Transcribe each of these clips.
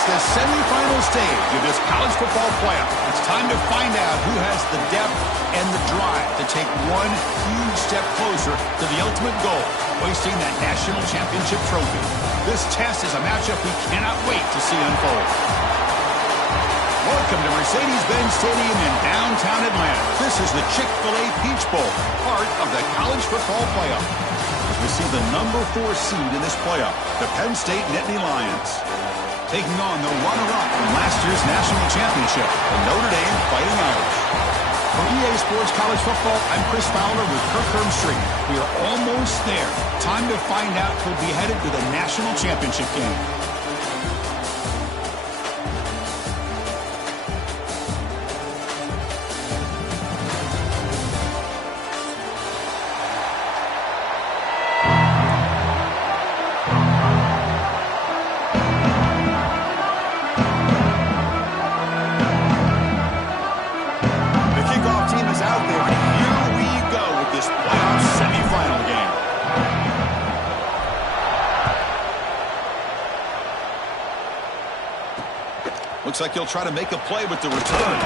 It's the semifinal stage of this college football playoff. It's time to find out who has the depth and the drive to take one huge step closer to the ultimate goal, hoisting that national championship trophy. This test is a matchup we cannot wait to see unfold. Welcome to Mercedes-Benz Stadium in downtown Atlanta. This is the Chick-fil-A Peach Bowl, part of the college football playoff. As we see the number 4 seed in this playoff, the Penn State Nittany Lions, taking on the runner-up from last year's national championship, the Notre Dame Fighting Irish. For EA Sports College Football, I'm Chris Fowler with Kirk Herbstreit. We are almost there. Time to find out who'll be headed to the national championship game. Looks like he'll try to make a play with the return.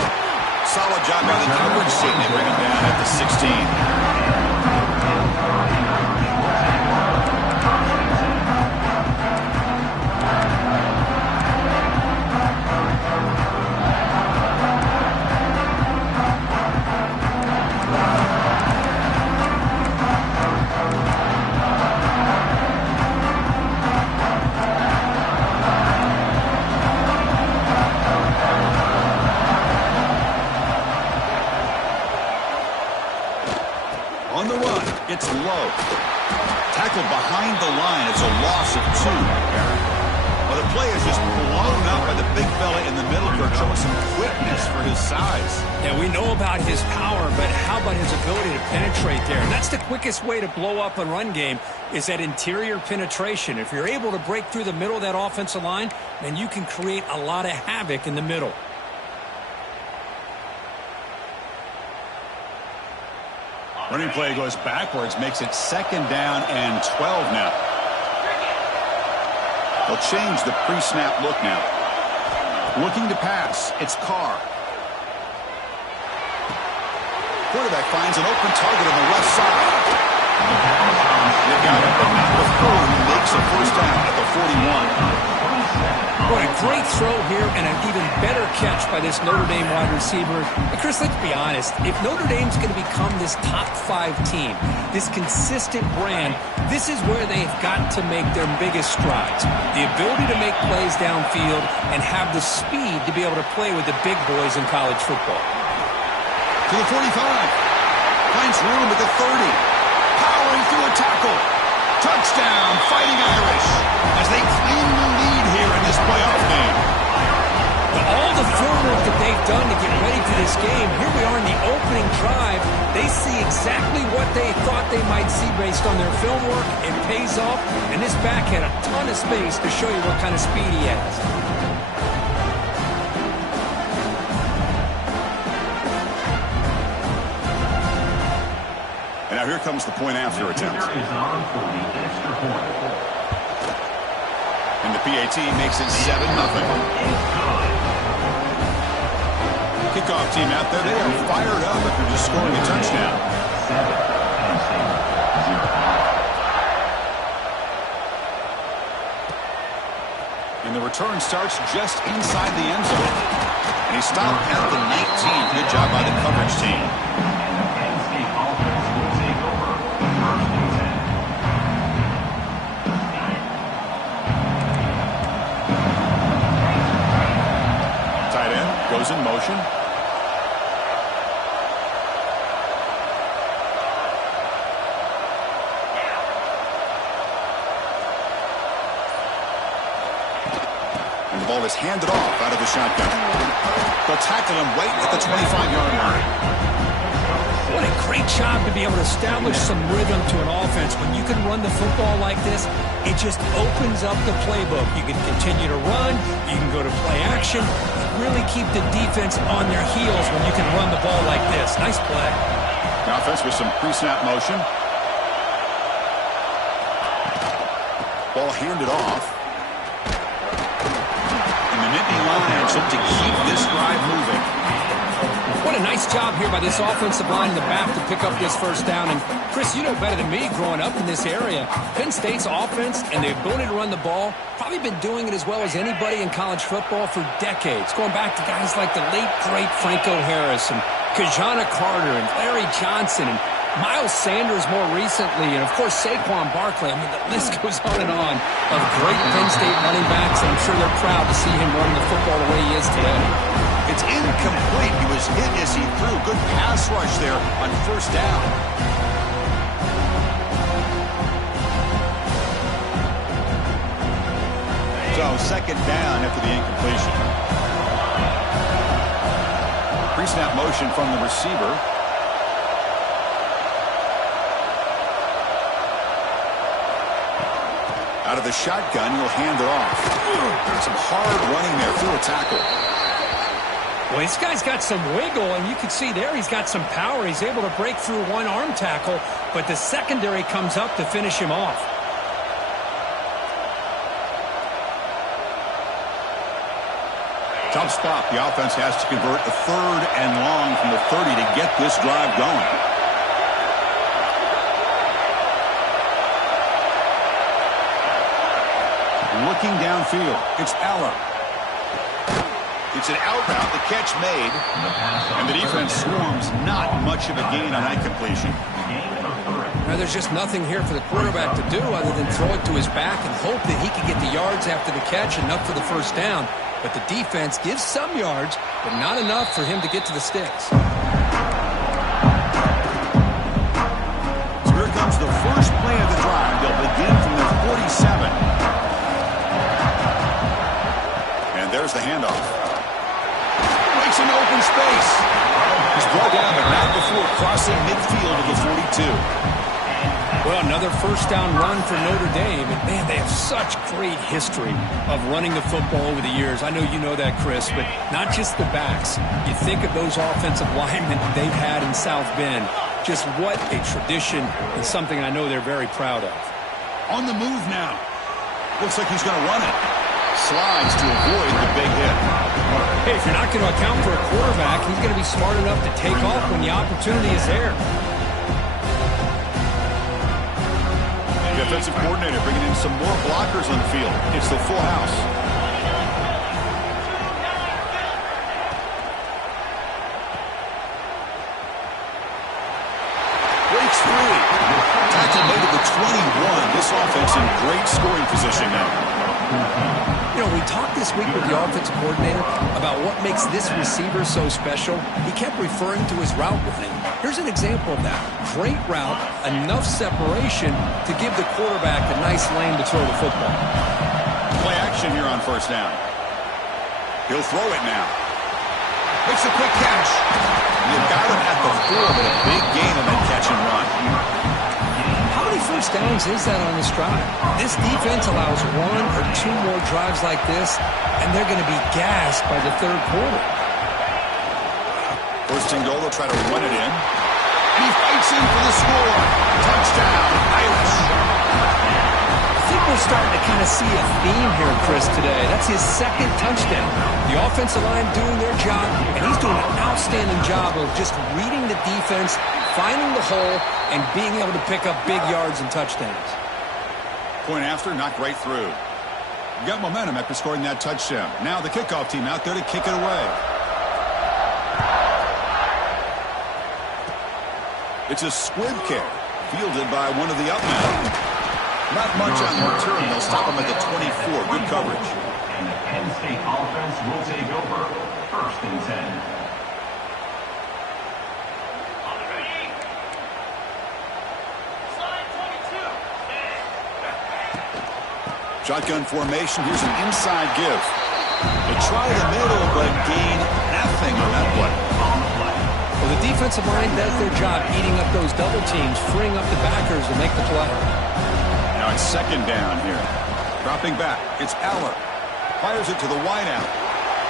Solid job by the coverage team. They bring him down at the 16. On the run, it's low. Tackled behind the line. It's a loss of 2. Well, the play is just blown up by the big fella in the middle, Kirk, showing some quickness for his size. Yeah, we know about his power, but how about his ability to penetrate there? That's the quickest way to blow up a run game, is that interior penetration. If you're able to break through the middle of that offensive line, then you can create a lot of havoc in the middle. Running play goes backwards, makes it 2nd down and 12 now. They'll change the pre-snap look now. Looking to pass, it's Carr. Quarterback finds an open target on the left side. They got it, but not before he makes a first down at the 41. What a great throw here and an even better catch by this Notre Dame wide receiver. And Chris, let's be honest. If Notre Dame's going to become this top 5 team, this consistent brand, this is where they've got to make their biggest strides. The ability to make plays downfield and have the speed to be able to play with the big boys in college football. To the 45. Finds room at the 30. Powering through a tackle. Touchdown, Fighting Irish, as they claim the lead here in this playoff game. All the footwork that they've done to get ready for this game, here we are in the opening drive. They see exactly what they thought they might see based on their film work. It pays off, and this back had a ton of space to show you what kind of speed he has. And now here comes the point after attempt. And the PAT makes it 7-0. Kickoff team out there, they are fired up after just scoring a touchdown. And the return starts just inside the end zone. And he stopped at the 19. Good job by the coverage team. Goes in motion. And the ball is handed off out of the shotgun. They'll tackle him right at the 25-yard line. What a great job to be able to establish some rhythm to an offense. When you can run the football like this, it just opens up the playbook. You can continue to run. You can go to play action. Really keep the defense on their heels when you can run the ball like this. Nice play. The offense with some pre-snap motion. Ball handed off. In the Nittany Lions look to keep this drive moving. What a nice job here by this offensive line in the back to pick up this first down. And, Chris, you know better than me growing up in this area, Penn State's offense and the ability to run the ball, probably been doing it as well as anybody in college football for decades, going back to guys like the late, great Franco Harris and Kajana Carter and Larry Johnson and Miles Sanders more recently, and, of course, Saquon Barkley. I mean, the list goes on and on of great Penn State running backs, and I'm sure they're proud to see him running the football the way he is today. It's incomplete. He was hit as he threw. Good pass rush there on first down. So, second down after the incompletion. Pre-snap motion from the receiver. Out of the shotgun, he'll hand it off. Some hard running there through a tackle. Well, this guy's got some wiggle, and you can see there he's got some power. He's able to break through one arm tackle, but the secondary comes up to finish him off. Tough spot. The offense has to convert a third and long from the 30 to get this drive going. Looking downfield, it's Aller. It's an out route, the catch made, and the defense swarms. Not much of a gain on that completion. Now, there's just nothing here for the quarterback to do other than throw it to his back and hope that he can get the yards after the catch, enough for the first down. But the defense gives some yards, but not enough for him to get to the sticks. So here comes the first play of the drive. They'll begin from the 47. And there's the handoff. Makes an open space. He's brought down, but not before crossing midfield of the 42. Well, another first down run for Notre Dame. And, man, they have such great history of running the football over the years. I know you know that, Chris, but not just the backs. You think of those offensive linemen they've had in South Bend. Just what a tradition and something I know they're very proud of. On the move now. Looks like he's going to run it. Slides to avoid the big hit. Hey, if you're not going to account for a quarterback, he's going to be smart enough to take off when the opportunity is there. The offensive coordinator bringing in some more blockers on the field. It's the full house. Breaks free. Tackle made at the 21. This offense in great scoring position now. You know, we talked this week with the offensive coordinator about what makes this receiver so special. He kept referring to his route running. Here's an example of that. Great route, enough separation to give the quarterback a nice lane to throw the football. Play action here on first down. He'll throw it now. Makes a quick catch. They've got him at the 4, but a big gain on that catch and run. How many first downs is that on this drive? This defense allows one or two more drives like this, and they're going to be gassed by the third quarter. First and goal, they'll try to run it in. And he fights in for the score. Touchdown, Irish. I think we're starting to kind of see a theme here, Chris, today. That's his second touchdown. The offensive line doing their job, and he's doing an outstanding job of just reading the defense, finding the hole, and being able to pick up big yards and touchdowns. Point after, knocked right through. You got momentum after scoring that touchdown. Now the kickoff team out there to kick it away. It's a squib kick, fielded by one of the up men. Not much on the return. They'll stop him at the 24. Good coverage. And the Penn State offense will take over. First and 10. Shotgun formation. Here's an inside give. They try the middle, but gain nothing on that play. Well, the defensive line does their job eating up those double teams, freeing up the backers to make the play. Now it's second down here. Dropping back. It's Aller. Fires it to the wideout.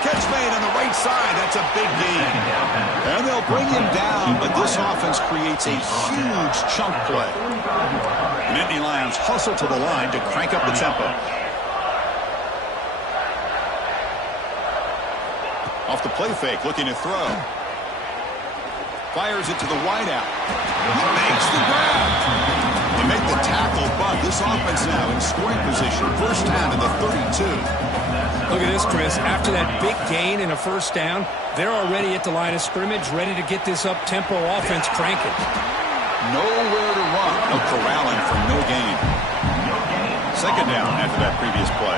Catch made on the right side. That's a big gain. And they'll bring him down, but this offense creates a huge chunk play. The Nittany Lions hustle to the line to crank up the tempo. the play fake, looking to throw. Fires it to the wideout. He makes the grab. They make the tackle, but this offense now in scoring position. First down to the 32. Look at this, Chris. After that big gain in a first down, they're already at the line of scrimmage, ready to get this up-tempo offense cranking. Nowhere to run. No corralling for no gain. Second down after that previous play.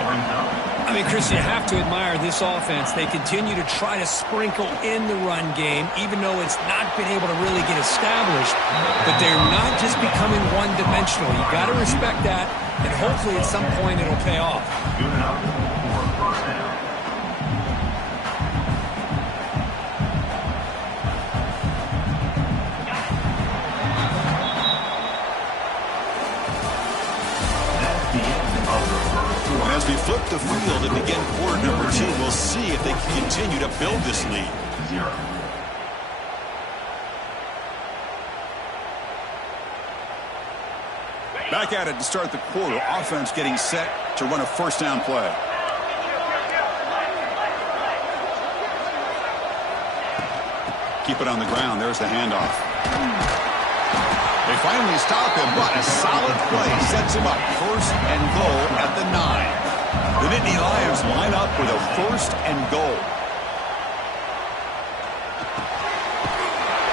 I mean, Chris, you have to admire this offense. They continue to try to sprinkle in the run game, even though it's not been able to really get established. But they're not just becoming one-dimensional. You've got to respect that, and hopefully at some point it'll pay off. As we flip the field and begin quarter number 2, we'll see if they can continue to build this lead. Back at it to start the quarter. Offense getting set to run a first down play. Keep it on the ground. There's the handoff. They finally stop him, but a solid play sets him up. First and goal at the 9. The Nittany Lions line up with a first and goal.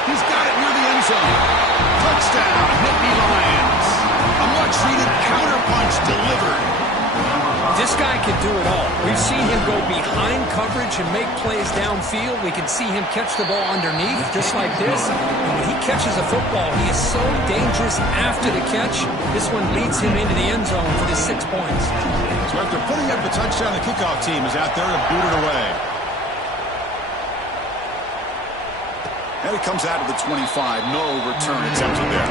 He's got it near the end zone. Touchdown, Nittany Lions. A much-needed counterpunch delivered. This guy can do it all. We've seen him go behind coverage and make plays downfield. We can see him catch the ball underneath, just like this. And when he catches a football, he is so dangerous after the catch. This one leads him into the end zone for the 6 points. So after putting up the touchdown, the kickoff team is out there to boot it away. And it comes out of the 25. No return attempted there.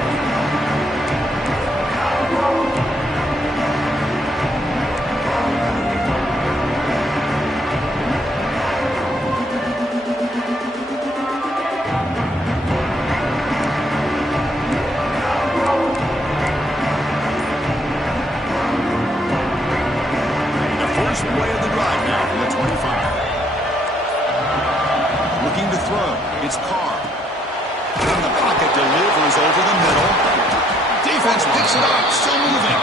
Play of the drive now from the 25. Looking to throw. It's Carr. In the pocket, delivers over the middle. Defense picks it up, still moving.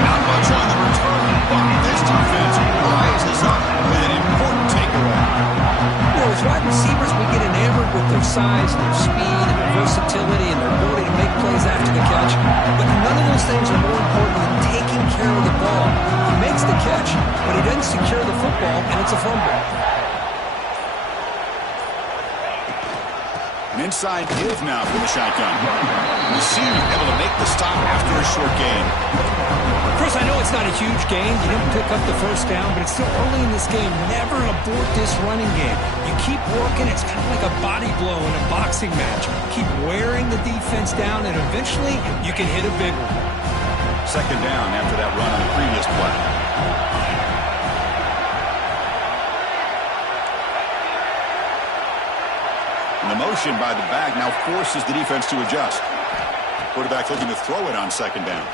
Not much on the return, but this defense rises up with an important takeaway. Well, as wide receivers, we get enamored with their size, their speed, and their versatility, and their ability to make plays after the catch. But none of those things are more important than taking care of the ball. He makes the catch, but he doesn't secure the football, and it's a fumble. An inside give now for the shotgun. Receiver able to make the stop after a short gain. Chris, I know it's not a huge gain. You didn't pick up the first down, but it's still early in this game. Never abort this running game. You keep working. It's kind of like a body blow in a boxing match. Keep wearing the defense down, and eventually you can hit a big one. Second down after that run on the previous play. And the motion by the back now forces the defense to adjust. Quarterback looking to throw it on second down.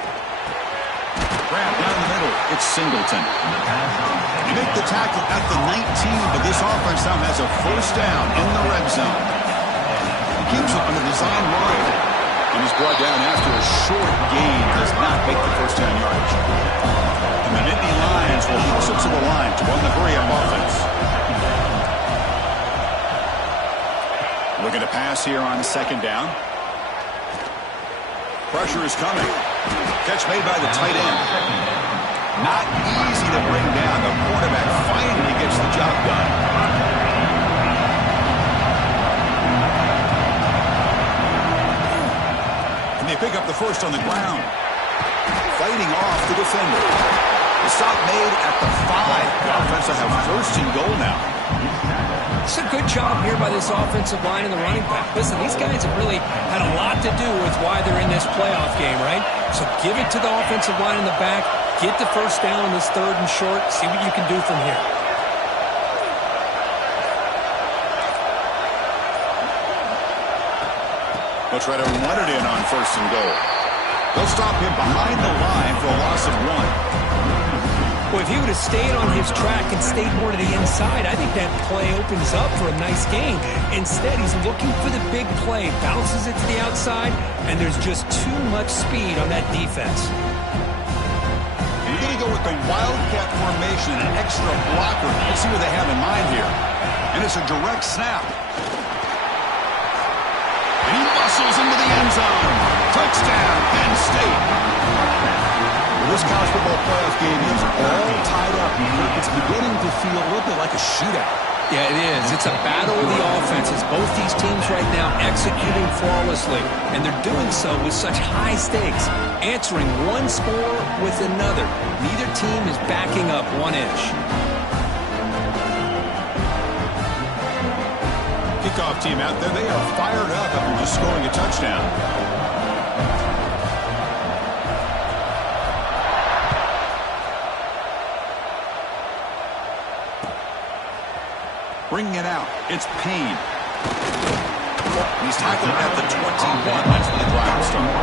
Grab down the middle. It's Singleton. They make the tackle at the 19, but this offense now has a first down in the red zone. He keeps it on the design run. And he's brought down after a short gain. Does not make the first down yardage. And the Nittany Lions will hustle to the line to run the hurry-up offense. Looking to pass here on second down. Pressure is coming. Catch made by the tight end. Not easy to bring down. The quarterback finally gets the job done. And they pick up the first on the ground. Fighting off the defender. The stop made at the 5. The offense will have first and goal now. It's a good job here by this offensive line and the running back. Listen, these guys have really had a lot to do with why they're in this playoff game, right? So give it to the offensive line in the back. Get the first down on this third and short. See what you can do from here. They'll try to run it in on first and goal. They'll stop him behind the line for a loss of 1. Well, if he would have stayed on his track and stayed more to the inside, I think that play opens up for a nice gain. Instead, he's looking for the big play, bounces it to the outside, and there's just too much speed on that defense. You're going to go with the Wildcat formation and an extra blocker. Let's see what they have in mind here. And it's a direct snap. And he muscles into the end zone. Touchdown, Penn State. This college football playoff game is all tied up. It's beginning to feel a little bit like a shootout. Yeah, it is. It's a battle of the offenses. Both these teams right now executing flawlessly, and they're doing so with such high stakes, answering one score with another. Neither team is backing up 1 inch. Kickoff team out there, they are fired up after just scoring a touchdown. Bringing it out, it's Payne. He's tackled at the 21. That's where the drive will start.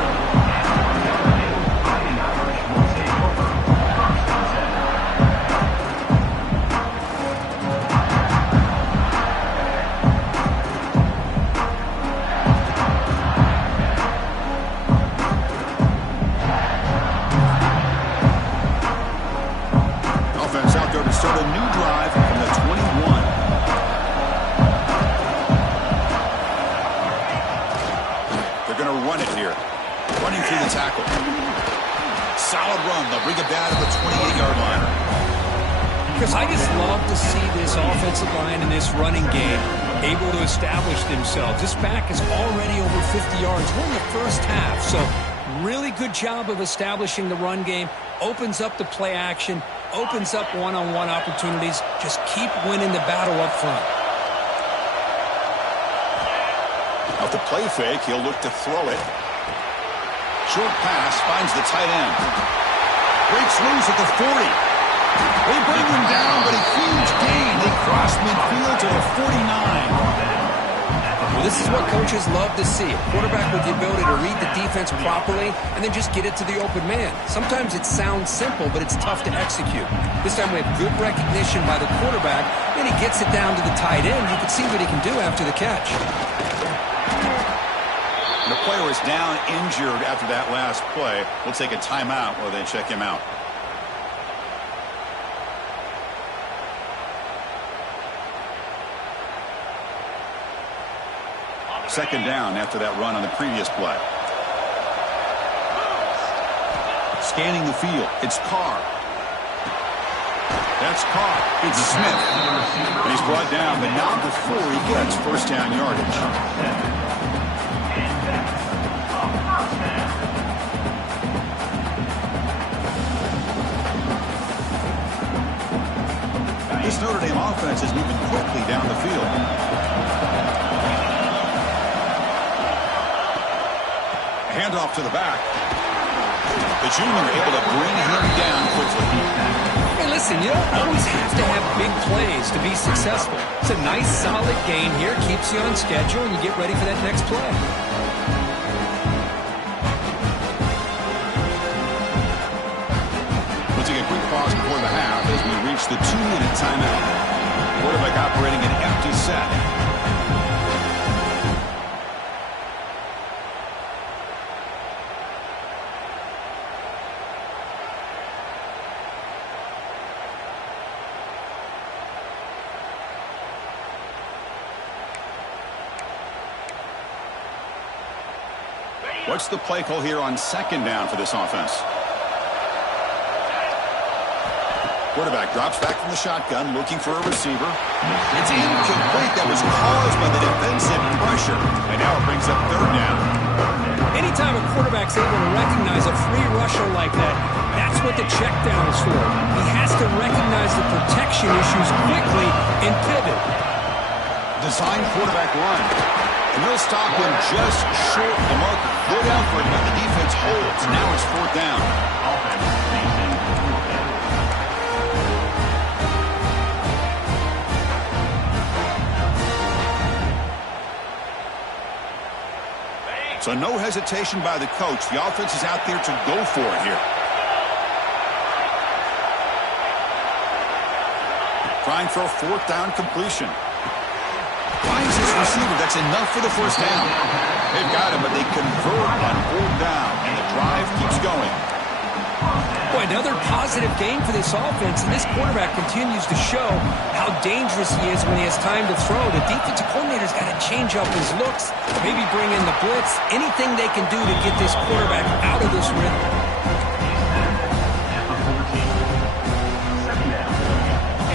Offense out there to start a new drive from the 21. Run it here. Running through the tackle. Solid run. They'll bring it down to the 28-yard line. Chris, I just love to see this offensive line in this running game able to establish themselves. This back is already over 50 yards. We're in the first half, so really good job of establishing the run game. Opens up the play action. Opens up one-on-one opportunities. Just keep winning the battle up front. Off the play fake, he'll look to throw it. Short pass, finds the tight end. Breaks loose at the 40. They bring him down, but a huge gain. They cross midfield to the 49. Well, this is what coaches love to see. A quarterback with the ability to read the defense properly and then just get it to the open man. Sometimes it sounds simple, but it's tough to execute. This time we have good recognition by the quarterback, and he gets it down to the tight end. You can see what he can do after the catch. The player is down injured after that last play. We'll take a timeout while they check him out. Second down after that run on the previous play. Scanning the field. It's Carr. That's Carr. It's Smith. And he's brought down, but not before he gets first down yardage. This Notre Dame offense is moving quickly down the field. Handoff to the back. The junior able to bring him down quickly. Hey, listen, you don't always have to have big plays to be successful. It's a nice, solid gain here. Keeps you on schedule, and you get ready for that next play. We'll take a quick pause before the half as we reach the 2-minute timeout. Quarterback operating an empty set. What's the play call here on second down for this offense? Quarterback drops back from the shotgun, looking for a receiver. It's incomplete. That was caused by the defensive pressure. And now it brings up third down. Anytime a quarterback's able to recognize a free rusher like that, that's what the check down is for. He has to recognize the protection issues quickly and pivot. Design quarterback run. And they'll stop him just short of the marker. Good effort, but the defense holds. Now it's fourth down. So no hesitation by the coach. The offense is out there to go for it here. Trying for a fourth down completion. Finds his receiver. That's enough for the first down. They've got him, but they convert on fourth down, and the drive keeps going. Boy, another positive game for this offense, and this quarterback continues to show how dangerous he is when he has time to throw. The defensive coordinator's got to change up his looks, maybe bring in the blitz, anything they can do to get this quarterback out of this rhythm.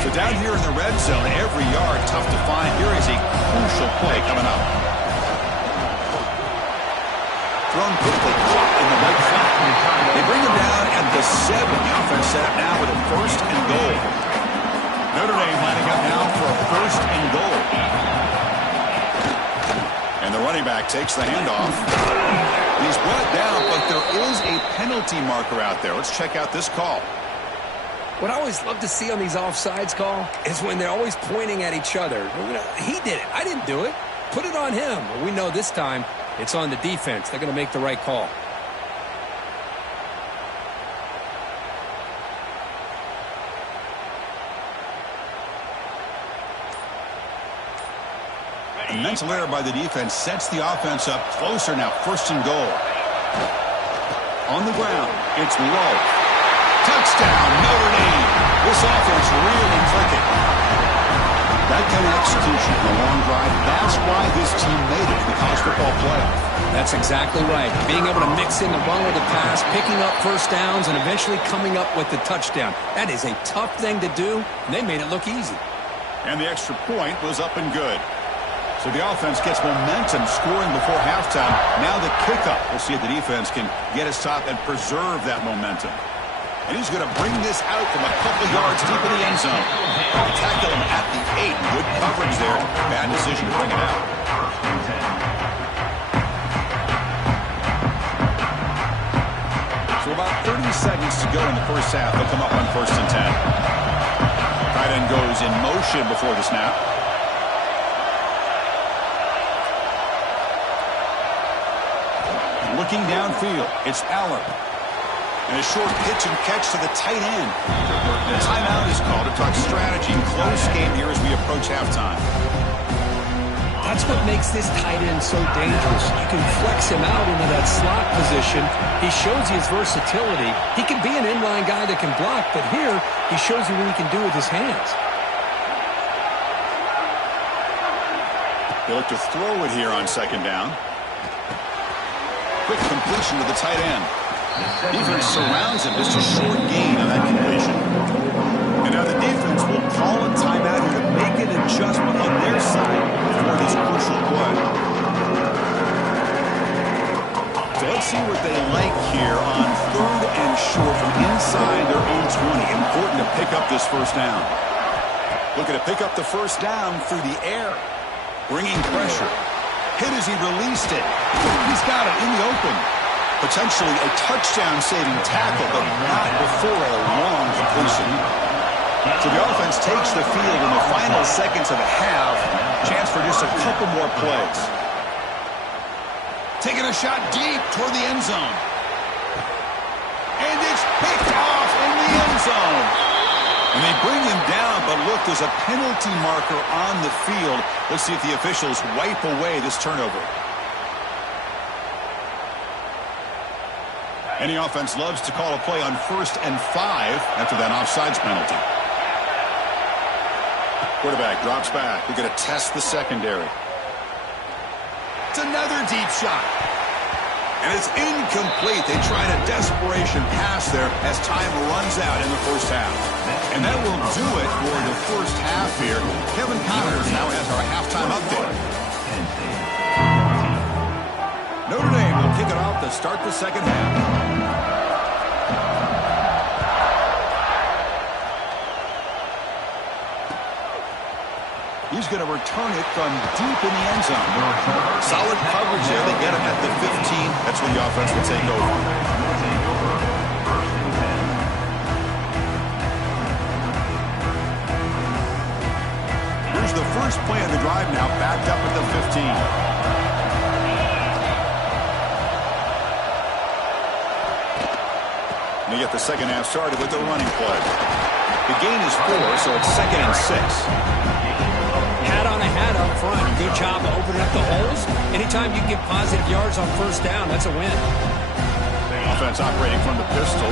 So down here in the red zone, every yard tough to find. Here is a crucial play coming up. Thrown quickly, caught in the right flat. They bring him down at the 7. The offense set up now with a first and goal. Notre Dame lining up now for a first and goal. And the running back takes the handoff. He's brought down, but there is a penalty marker out there. Let's check out this call. What I always love to see on these offsides call is when they're always pointing at each other. He did it. I didn't do it. Put it on him. Well, we know this time it's on the defense. They're going to make the right call. A mental error by the defense sets the offense up closer now. First and goal. On the ground, it's low. Touchdown, Notre Dame. This offense really clicking. That kind of execution in a long drive, that's why this team made it to the college football playoff. That's exactly right. Being able to mix in the run with the pass, picking up first downs, and eventually coming up with the touchdown. That is a tough thing to do, and they made it look easy. And the extra point was up and good. So the offense gets momentum scoring before halftime. Now the kickoff. We'll see if the defense can get his top and preserve that momentum. And he's going to bring this out from a couple yards deep in the end zone. Tackle him at the 8. Good coverage there. Bad decision to bring it out. So about 30 seconds to go in the first half. They'll come up on first and 10. Tight end goes in motion before the snap. Looking downfield, it's Aller. And a short pitch and catch to the tight end. The timeout is called to talk strategy. Close game here as we approach halftime. That's what makes this tight end so dangerous. You can flex him out into that slot position. He shows you his versatility. He can be an inline guy that can block, but here he shows you what he can do with his hands. They look to throw it here on second down. Quick completion to the tight end. Defense surrounds him. Just a short gain on that completion. And now the defense will call a timeout here to make an adjustment on their side for this crucial play. So let's see what they like here on third and short from inside their own 20. Important to pick up this first down. Looking to pick up the first down through the air. Bringing pressure. Hit as he released it. He's got it in the open. Potentially a touchdown-saving tackle, but not before a long completion. So the offense takes the field in the final seconds of the half. Chance for just a couple more plays. Taking a shot deep toward the end zone. And it's picked off in the end zone. And they bring him down, but look, there's a penalty marker on the field. Let's see if the officials wipe away this turnover. Any offense loves to call a play on 1st and 5 after that offsides penalty. Quarterback drops back. They're going to test the secondary. It's another deep shot. And it's incomplete. They tried a desperation pass there as time runs out in the first half. And that will do it for the first half here. Kevin Connors now has our halftime update. Notre Dame will kick it off to start the second half. He's going to return it from deep in the end zone. Solid coverage there. They get him at the 15. That's when the offense will take over. Here's the first play of the drive now, backed up at the 15. They get the second half started with the running play. The gain is 4, so it's 2nd and 6. Hat on a hat up front. Good job of opening up the holes. Anytime you can get positive yards on first down, that's a win. Offense operating from the pistol.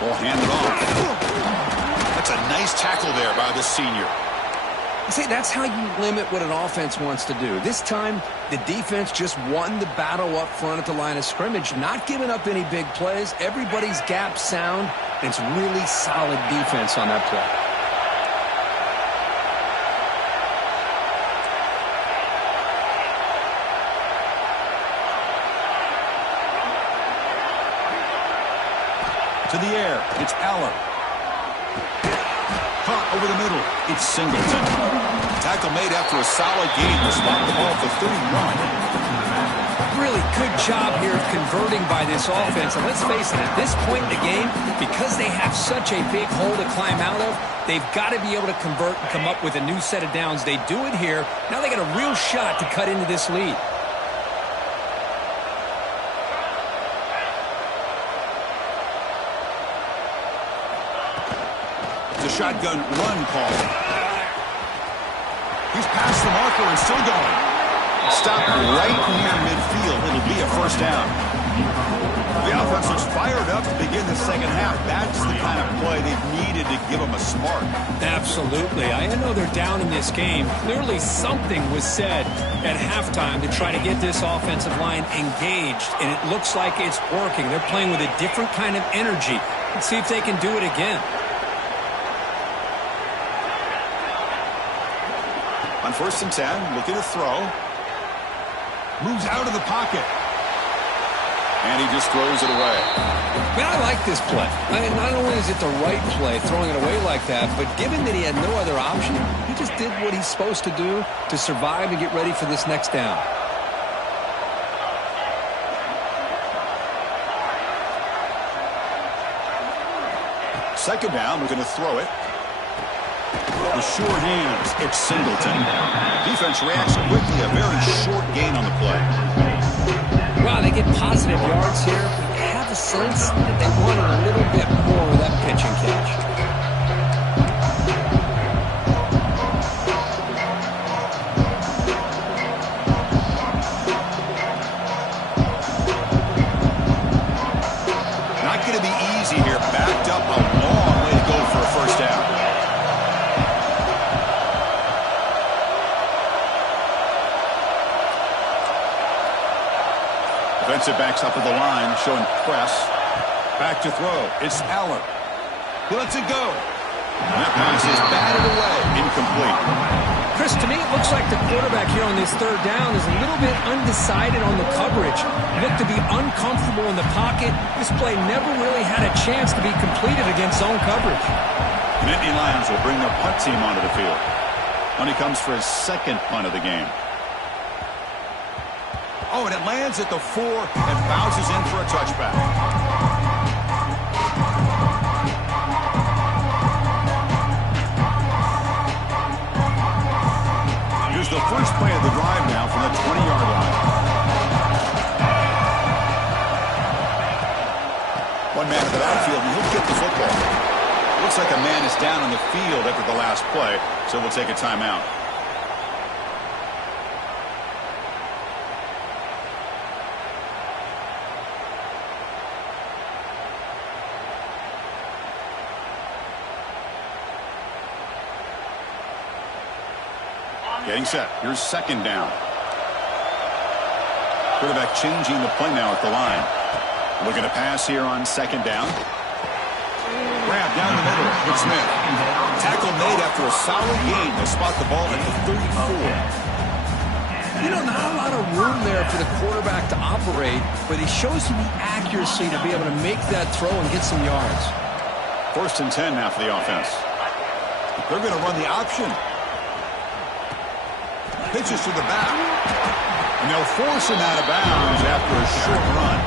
Ball handed off. That's a nice tackle there by the senior. See, that's how you limit what an offense wants to do. This time, the defense just won the battle up front at the line of scrimmage, not giving up any big plays. Everybody's gap sound. It's really solid defense on that play. To the air, it's Aller. Caught over the middle, it's Singleton. Tackle made after a solid gain to spot the ball for 31. Really good job here of converting by this offense. And let's face it, at this point in the game, because they have such a big hole to climb out of, they've got to be able to convert and come up with a new set of downs. They do it here. Now they got a real shot to cut into this lead. The shotgun run call. He's past the marker and still going. Stopped right near midfield. It'll be a first down. The offense looks fired up to begin the second half. That's the kind of play they've needed to give them a spark. Absolutely. I know they're down in this game. Clearly something was said at halftime to try to get this offensive line engaged, and it looks like it's working. They're playing with a different kind of energy. Let's see if they can do it again. On 1st and 10, looking to throw. Moves out of the pocket. And he just throws it away. Man, I like this play. Not only is it the right play, throwing it away like that, but given that he had no other option, he just did what he's supposed to do to survive and get ready for this next down. Second down, we're going to throw it. The short hands, it's Singleton. Defense reacts quickly, a very short gain on the play. Wow, they get positive yards here. I have a sense that they wanted a little bit more of that pitch and catch. Not going to be easy here. Backed up a long way to go for a first down. Defensive backs up at the line, showing press. Back to throw. It's Aller. He lets it go. And that pass is batted away. Incomplete. Chris, to me, it looks like the quarterback here on this third down is a little bit undecided on the coverage. Looked to be uncomfortable in the pocket. This play never really had a chance to be completed against zone coverage. The Nittany Lions will bring their punt team onto the field. When he comes for his second punt of the game. Oh, and it lands at the 4 and bounces in for a touchback. Here's the first play of the drive now from the 20-yard line. One man in the backfield, and he'll get the football. Looks like a man is down on the field after the last play, so we'll take a timeout. Getting set. Here's second down. Quarterback changing the play now at the line. Looking to pass here on second down. Grab down the middle. It's Smith. Tackle made after a solid gain. They'll spot the ball at the 34. You know, not a lot of room there for the quarterback to operate, but he shows you the accuracy to be able to make that throw and get some yards. 1st and 10 now for the offense. They're going to run the option. Pitches to the back. And they'll force him out of bounds after a short run.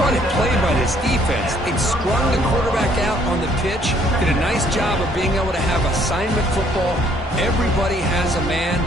What a play by this defense. It sprung the quarterback out on the pitch. Did a nice job of being able to have assignment football. Everybody has a man.